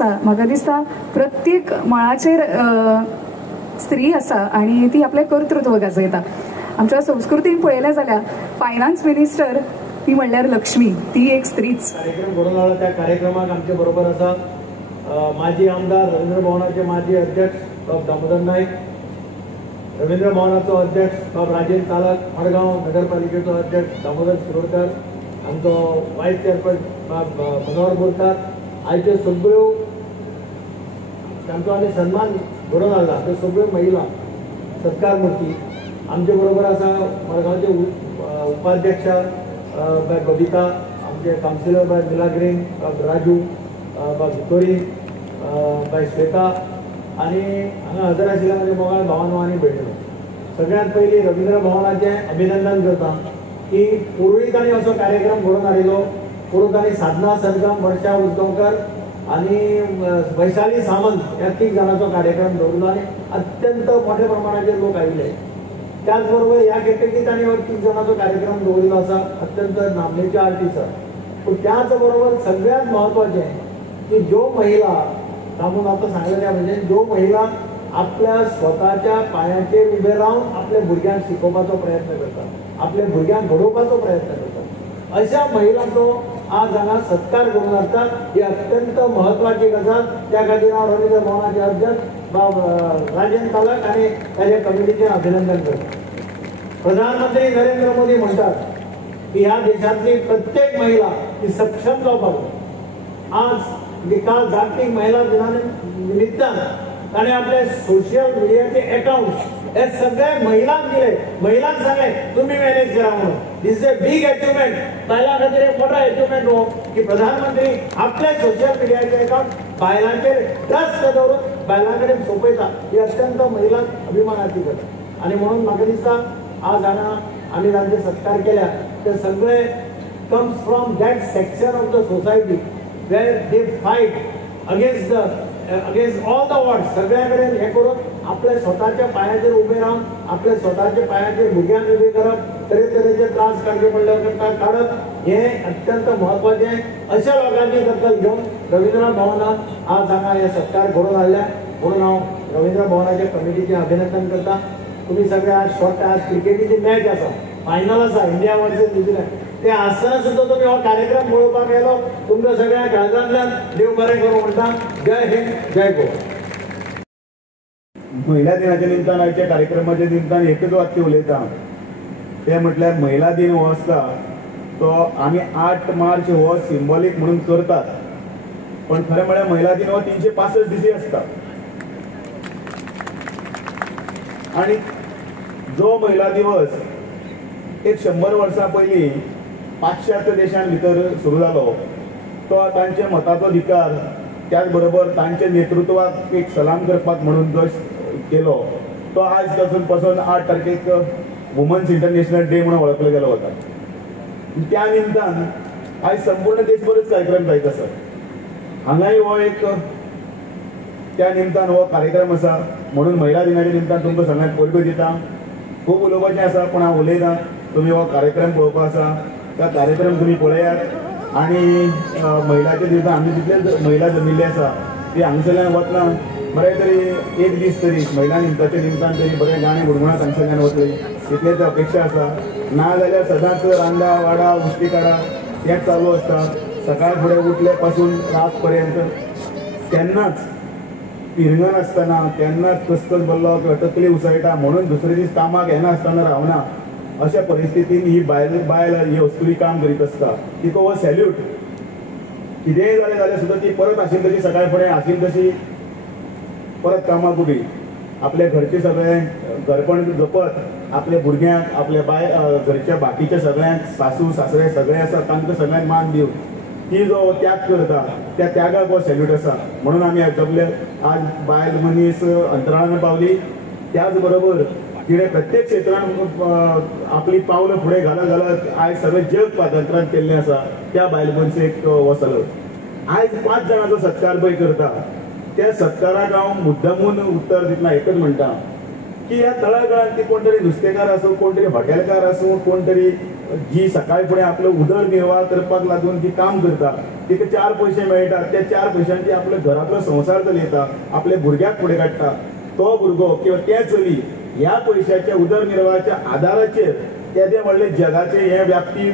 म्हाका दिसता प्रत्येक मळाचेर स्त्री आसा आनी ती आपलें कर्तृत्व गाजयता. आमच्या संस्कृतीन पळयलें जाल्यार फायनान्स मिनिस्टर ती म्हणल्यार लक्ष्मी, ती एक स्त्रीच. कार्यक्रम घडोवन हाडला त्या कार्यक्रमाक आमचे बरोबर आसा माजी आमदार रवींद्र भवनाचे माजी अध्यक्ष डॉ. दामोदर नाईक, रवींद्र भवनाचो अध्यक्ष डॉ. राजेंद्र तालक, मडगांव नगरपालिकेचो अध्यक्ष दामोदर शिरोडकर, आमचो वायस चेअरपर्सन मनोहर बोरकार. आयच्यो सगळ्यो तांचो आमी सन्मान घडोवन हाडला त्यो सगळ्यो महिला सत्कार मूर्ती आमचे बरोबर आसा. मडगांवचे उपाध्यक्ष बाय बबिता, आमचे कावन्सिलर बाय मिला ग्रीन, राजू, बाय भितोरी, बाय श्वेता आनी हांगा हजर आशिल्ल्या म्हज्या मोगाळ भावांनो आनी भयणीनो, सगळ्यांत पयलीं रवींद्र भवनाचें अभिनंदन करता की पुरोहितांनी असो कार्यक्रम घडोवन हाडिल्लो. पुरोहितांनी साधना सरगम, वर्षा उजगांवकर आणि वैशाली सामंत ह्या 3 जाणांचो कार्यक्रम दवरलो आनी अत्यंत मोठ्या प्रमाणाचेर लोक आयिल्ले. त्याचबरोबर ह्या खेपेकी तांणी 3 जाणांचो कार्यक्रम दवरिल्लो आसा, अत्यंत नामनेचे आर्टिस्ट. पूण त्याच बरोबर सगळ्यांत म्हत्वाचें की ज्यो महिला तामून आता सांगलेल्या म्हणजे ज्यो महिला आपल्या स्वताच्या पांयाचेर उबे रावन आपल्या भुरग्यांक शिकोवपाचो प्रयत्न करतात, आपल्या भुरग्यांक घडोवपाचो प्रयत्न करतात, अशा महिलांचो आज हांगा सत्कार करून हाडटात. ही अत्यंत महत्वाची गजाल. त्या खातीर हांव रवींद्र भवनाचे अध्यक्ष राजेंद्र तालक आनी ताच्या कमिटीचें अभिनंदन करता. प्रधानमंत्री नरेंद्र मोदी म्हणटात की ह्या देशांतली प्रत्येक महिला ही सक्षम जावपाक जाय. आज काल जागतीक महिला दिना निमित्तान ताणें आपले सोशल मिडियाचे अकाउंट हे सगळे महिलांक दिले. महिलांक सांगलें तुम्ही मॅनेज करा म्हणून. दिस इज अ बिग अचिव्हमेंट. बायलां खातीर एक मोठो अचिव्हमेंट हो की प्रधानमंत्री आपले सोशल मिडियाचे अकाउंट बायलांचेर ट्रस्ट दवरून बायलां कडेन सोंपयता. ही अत्यंत महिलांक अभिमानाची गजाल. आनी म्हणून म्हाका दिसता आज हांगा आमी तांचे सत्कार केल्या ते सगळे comes from that section of the society where they fight against all the words. सगळ्या कडेन हे करून आपल्या स्वताच्या पांयाचेर उबे रावन आपल्या स्वताच्या पांयाचेर भुरग्यांक उबे करप, तरेतरेचे त्रास काडचे पडले करता काडप, हे अत्यंत म्हत्वाचें. अशा लोकांची दखल घेवन रवींद्र भवनात आज हांगा हे सत्कार घडोवन हाडल्या. म्हणून हांव रवींद्र भवनाच्या कमिटीचें अभिनंदन करता. तुम्ही सगळे आज शॉर्ट आज क्रिकेटीची मॅच आसा, फायनल आसा इंडिया वर्सेस न्यूझीलंड. ते आसतना सुद्धा तुम्ही हो कार्यक्रम पळोवपाक येयलो. तुमच्या सगळ्या काळजांतल्यान देव बरें करूं म्हणटा. जय हिंद, जय गोवा. महिला दिनाच्या निमतान आयच्या कार्यक्रमाच्या निमतान एकच वाक्य उलयता ते म्हटल्यार महिला दिन हो आसता तो आमी 8 मार्च हो सिंबॉलीक म्हणून करतात, पण खरें म्हळ्यार महिला दिन हो 365 दिसी आसता. आणि जो महिला दिवस एक 100 वर्सां पयलीं पाश्चात्य देशां भितर सुरू जालो तो तांचे मताचो अधिकार त्याच बरोबर तांचे नेतृत्वाक एक सलाम करपाक म्हणून जो केलो तो आज पासून 8 तारखेक वुमन्स इंटरनॅशनल डे म्हणून वळखलो गेलो वता. त्या निमतान आज संपूर्ण देशभरच कार्यक्रम जायत आसा. हांगाय हो एक त्या निमतान हो कार्यक्रम आसा. म्हणून महिला दिनाच्या निमतान तुमकां सगळ्यांक परबी दिता. खूब उलोवपाचें आसा पण हांव उलयना. तुमी हो कार्यक्रम पळोवपा आसा तो कार्यक्रम तुमी पळयात. आनी महिलाच्या दिसा आमी जितले महिला जमिल्ले आसा ती हांगसरल्यान वतना बरें तरी एक दीस तरी महिला निमताच्या निमतान तरी बरें गाणें गुणगुणात हांगसरल्यान वतले तितलेच अपेक्षा आसा. ना जाल्यार सदांच रांदा वाडा उश्टी काडा हें चालू आसता. सकाळ फुडें उठले पासून रात पर्यंत केन्नाच पिरंगण आसतना केन्नाच कसकस भरलो किंवा तकली उसळटा म्हणून दुसरे दीस कामाक येना आसतना रावना. अशा परिस्थितीन ही बायल ही वस्तुरी काम करीत आसता. तिका हो सॅल्यूट. कितेंय जालें जाल्यार सुद्दां ती परत आशिल्ली तशी सकाळ फुडें आशिल्ली तशी परत कामाक उबी. आपले घरचे सगळे घरपण जपत आपल्या भुरग्यांक आपल्या घरच्या बाकीच्या सगळ्यांक सासू सासरे सगळे आसा तांकां सगळ्यांक मान दिवन ती जो त्याग करता त्या त्यागाक हो सॅल्यूट आसा. म्हणून आमी जपले आज बायल मनीस अंतराळान पावली. त्याच बरोबर तिणें प्रत्येक क्षेत्रांत आपली पावलां फुडें घालत आयज सगळें जग स्वातंत्र्यान केल्लें आसा. त्या बायल मनशेक हो सलूट. आयज 5 जाणांचो सत्कार पळय करता त्या सत्काराक हांव मुद्दामून उत्तर दितना एकच म्हणटा की ह्या तळागाळांत ती कोण तरी नुस्तेकार आसूं, कोण तरी हॉटेलकार आसूं, कोण तरी जी सकाळी फुडें आपलो उदरनिर्वाह करपाक लागून जी काम करता तिका 4 पयशे मेळटात, त्या 4 पयशांची आपल्या घरातलो संसार चलयता, आपल्या भुरग्याक फुडें काडटा. तो भुरगो किंवा ते चली ह्या पयशाच्या उदरनिर्वाहाच्या आदाराचेर ते व्हडले जगाचे हे व्याप्ती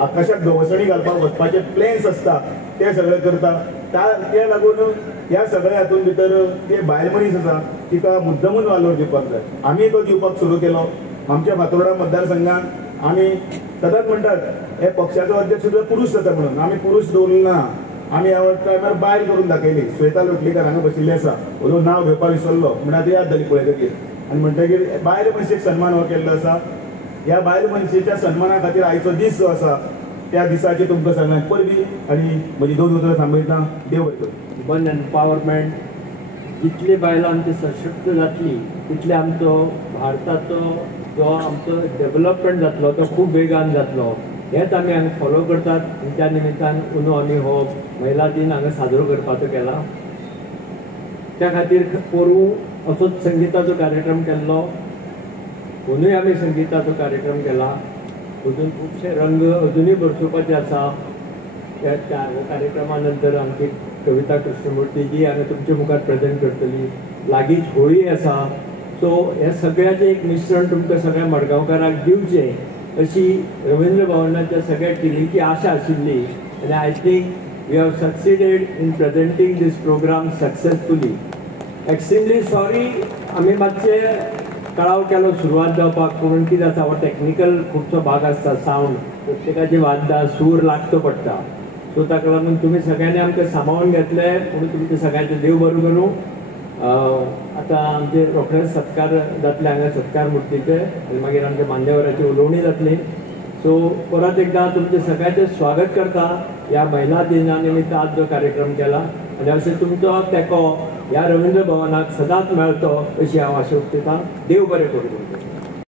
आकाशाक गवसणी घालपाक वचपाचे प्लॅन्स आसता ते सगळे करता. त्या लागून ह्या सगळ्या हातून भितर ते बायल मनीस आसा तिका मुद्दमून वालोर दिवपाक जाय. आमी तो दिवपाक सुरू केलो. आमच्या फातोर्डा मतदारसंघात आमी सदांच म्हणटात हे पक्षाचो अध्यक्ष सुद्दां पुरुश जाता म्हणून. आमी पुरुश दवरलो ना, आमी ह्या टायमार बायल करून दाखयली. श्वेता लोटलीकर हांगा बशिल्ली आसा, उलो नांव घेवपाक विसरलो म्हणून ती याद जाली पळयतकीर. आनी म्हणटकीर बायल मनशेक सन्मान हो केल्लो आसा. ह्या बायल मनशेच्या सन्माना खातीर आयचो दीस जो आसा त्या दिसाची तुमकां सगळ्यांक परबी आनी म्हजी 2 उतरां थांबयता. देव बरें करूं. वुमन एम्पावरमेंट जितली बायलां आमची सशक्त जातली तितले आमचो भारताचो जो आमचो डेव्हलपमेंट जातलो तो खूब वेगान जातलो. हेच आमी हांगा फॉलो करतात. आनी त्या निमित्तान अंदू आमी हो महिला दिन हांगा साजरो करपाचो केला. त्या खातीर पोरूं असोच संगीताचो कार्यक्रम केल्लो. अंदूय आमी संगीताचो कार्यक्रम केला. अजून खुबशे रंग अजूनय बरसोवपाचे आसा. त्या कार्यक्रमा नंतर आमची कविता कृष्णमूर्ती जी हांगा तुमच्या मुखार प्रेझेंट करतली. लागींच होळी आसा. सो हे सगळ्याचें एक मिश्रण तुमकां सगळ्या मडगांवकारांक दिवचें अशी रवींद्र भवनाच्या सगळ्या टिमीची आशा आशिल्ली. आनी I think we have succeeded in presenting this programme successfully. Extremely sorry आमी मातशे कळाव केलो सुरवात जावपाक, पूण कितें आसा हो टॅक्निकल खुबसो भाग आसता. सावंड प्रत्येकाची वाद्दां सूर लागचो पडटा. सो ताका लागून तुमी सगळ्यांनी आमकां सांबाळून घेतले म्हणून तुमचे सगळ्यांचे देव बरो करूं. आतां आमचे रोखडेच सत्कार जातले हांगा सत्कार मुर्तीचे आनी मागीर आमच्या मान्यवरांची उलोवणी जातली. सो परत एकदां तुमचे सगळ्यांचे स्वागत करता ह्या महिला दिना निमित्त आज जो कार्यक्रम केला. आनी अशें तुमचो तेंको ह्या रवींद्र भवनाक सदांच मेळटो अशी हांव आशा उक्तां. देव बरें करूं.